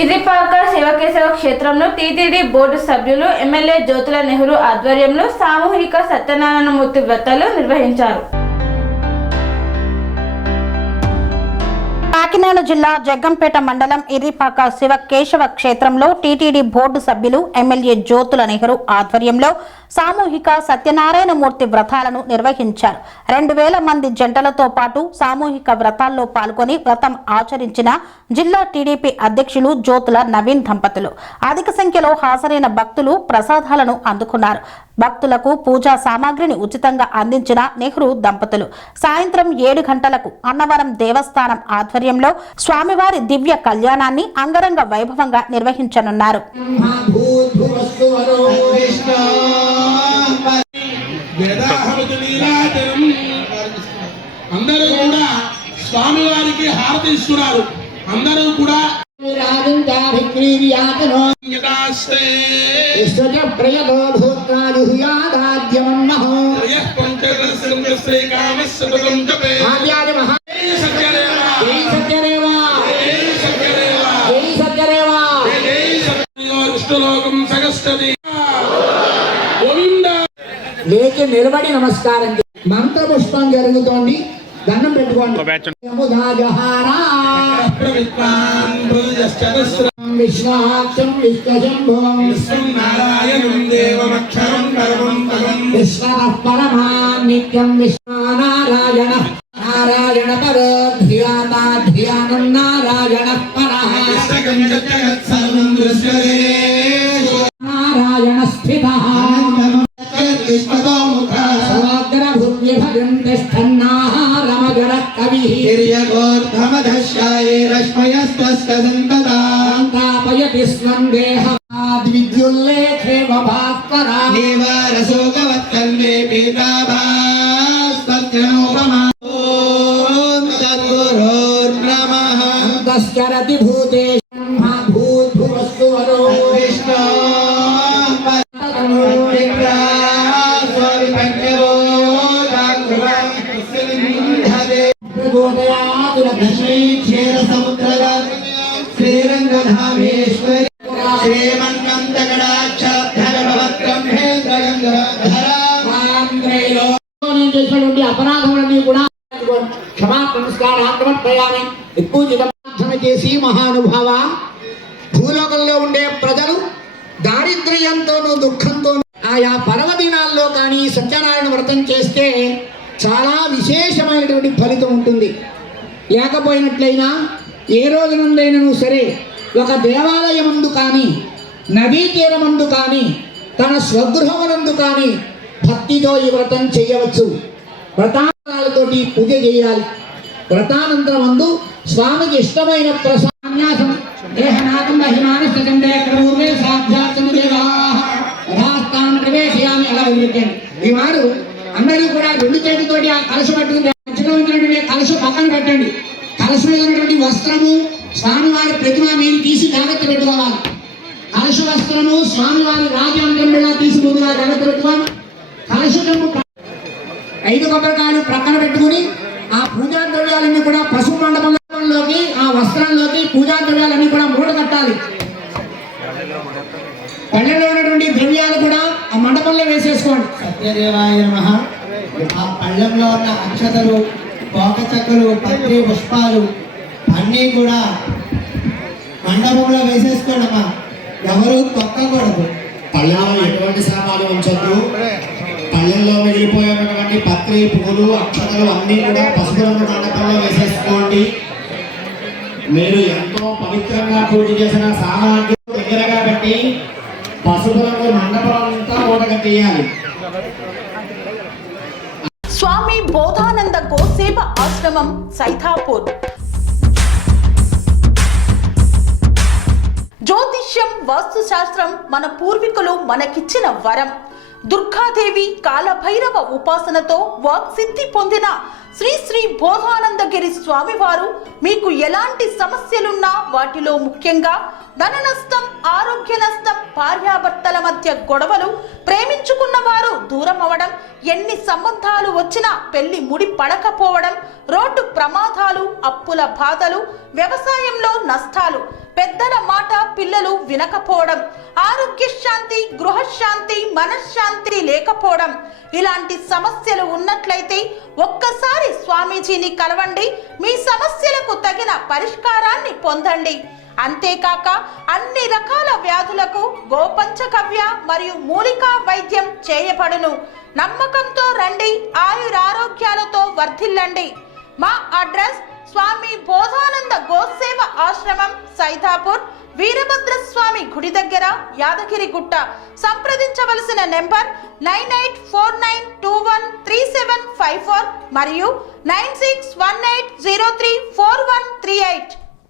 ఇర్రిపాక శివకేశవ క్షేత్రంలో TTD board సభ్యులు MLA Jyothula Nehru ఆధ్వర్యంలో సామూహిక సత్యనారాయణమూర్తి వ్రతాలు నిర్వహించారు. కాకినాడ జిల్లా జగ్గంపేట మండలం ఇర్రిపాక శివ కేశవ క్షేత్రంలో టీటీడీ బోర్డు సభ్యులు ఎమ్మెల్యే జ్యోతుల నెహ్రూ ఆధ్వర్యంలో సామూహిక సత్యనారాయణమూర్తి వ్రతాలను నిర్వహించారు. 2000 మంది జంటలతో పాటు సామూహిక వ్రతాల్లో పాల్గొని వ్రతం ఆచరించిన జిల్లా టీడీపీ అధ్యక్షులు జ్యోతుల నవీన్ దంపతులు. అధిక సంఖ్యలో హాజరైన భక్తులు ప్రసాదాలను అందుకున్నారు. భక్తులకు పూజా సామాగ్రిని ఉచితంగా అందించిన నెహ్రూ దంపతులు సాయంత్రం 7 గంటలకు అన్నవరం దేవస్థానం ఆధ్వర్యంలో స్వామివారి దివ్య కళ్యాణాన్ని అంగరంగ వైభవంగా నిర్వహించనున్నారు. అందరూ కూడా స్వామివారికి హారతి ఇస్తున్నారు. అందరూ కూడా లేచి నిలబడి నమస్కారం మంత్ర పుష్పం జరుగుతోంది. దండం పెట్టుకోండి. విశ్వాక్షం విశ్వశంభువం విశ్వః పరమాం నిత్యం విశ్వనారాయణ నారాయణ పరో ధ్యాతా ధ్యానం నారాయణ పరః నారాయణ స్థితః చరతి భూతేశం భూద్భువస్తు వరో విష్ణు అపరాధములన్నీ కూడా క్షమాపణస్కారాన్ని పూజితం చేసి మహానుభావ భూలోకంలో ఉండే ప్రజలు దారిద్ర్యంతోనూ దుఃఖంతోనూ ఆయా పర్వదినాల్లో కానీ సత్యనారాయణ వ్రతం చేస్తే చాలా విశేషమైనటువంటి ఫలితం ఉంటుంది. లేకపోయినట్లయినా ఏ రోజునందైనను సరే ఒక దేవాలయమందు కానీ నదీ తీరమందు కానీ తన స్వగృహమునందు కానీ భక్తితో ఈ వ్రతం చేయవచ్చు. వ్రతాలతోటి పూజ చేయాలి. వ్రతానంతరం మందు స్వామికి ఇష్టమైన ప్రసాన్యాసం దేహనాథం మహిమానస్థితండే పూర్వే సాధ్యాత్మదేవాస్థానం ప్రవేశయామి అలా వదిలిపెట్టండి. ఈ వారు అందరూ కూడా 2 చేతితోటి ఆ కలశ పట్టుకుని కలశ పక్కన పెట్టండి. కలశ ఉన్నటువంటి వస్త్రము స్వామివారి ప్రతిమ మీరు తీసి జాగ్రత్త పెట్టుకోవాలి. కలశ వస్త్రము స్వామివారి రాజమండ్రిలా తీసి ముందుగా జాగ్రత్త పెట్టుకోవాలి. కలశము 5 కొబ్బరికాయలు ప్రక్కన పెట్టుకుని ఆ పూజా ద్రవ్యాలన్నీ కూడా పసుపు మండపంలోకి ఆ వస్త్రంలోకి పూజా ద్రవ్యాలన్నీ కూడా మూట కట్టాలి. పళ్ళెంలో ఉన్నటువంటి ద్రవ్యాలు కూడా ఆ మండపంలో వేసేసుకోండి. సత్యదేవాయ నమః. ఆ పళ్ళెంలో ఉన్న అక్షతలు, పోక చెక్కలు, పత్రి పుష్పాలు అన్నీ కూడా మండపంలో వేసేసుకోండమ్మా. ఎవరు తొక్కకూడదు. పళ్ళెంలో ఎటువంటి సామాన్లు ఉంచొద్దు. పళ్ళెంలో మిగిలిపోయినటువంటి పత్రి పువ్వులు అక్షతలు అన్నీ కూడా పసుపు రంగు మండపంలో వేసేసుకోండి. మీరు ఎంతో పవిత్రంగా పూజ చేసిన సామాగ్రి దగ్గరగా పెట్టి పసుపు రంగు మండపం అంతా మూటగట్టేయాలి. స్వామి బోధానంద గోసేవ ఆశ్రమం సైథాపూర్. జ్యోతిష్యం వాస్తుశాస్త్రం మన పూర్వీకులు మనకిచ్చిన వరం. దుర్గాదేవి కాలభైరవ ఉపాసనతో వాక్సిద్ధి పొందిన శ్రీ శ్రీ బోధానందగిరి స్వామివారు మీకు ఎలాంటి సమస్యలున్నా వాటిలో ముఖ్యంగా ధన నష్టం, ఆరోగ్య నష్టం, భార్యాభర్తల మధ్య గొడవలు, ప్రేమించుకున్న వారు దూరం అవడం, ఎన్ని సంబంధాలు వచ్చినా పెళ్లి ముడి పడకపోవడం, రోడ్డు ప్రమాదాలు, అప్పుల బాధలు, వ్యవసాయంలో నష్టాలు, పెద్దల మాట పిల్లలు వినకపోవడం, ఆరోగ్య శాంతి, గృహశాంతి, మనశ్శాంతి లేకపోవడం, ఇలాంటి సమస్యలు ఉన్నట్లయితే ఒక్కసారి స్వామీజీని కలవండి. మీ సమస్యలకు తగిన పరిష్కారాన్ని పొందండి. అంతేకాక అన్ని రకాల వ్యాధులకు గోపంచకవ్య మరియు మూలికా వైద్యం చేయబడును. నమ్మకంతో రండి, ఆయురారోగ్యాలతో వర్ధిల్లండి. మా అడ్రస్ స్వామి బోధానంద గోసేవ ఆశ్రమం, సైదాపూర్, వీరభద్రస్వామి గుడి దగ్గర, యాదగిరిగుట్ట. సంప్రదించవలసిన నెంబర్ 9849213754 మరియు 9618034138.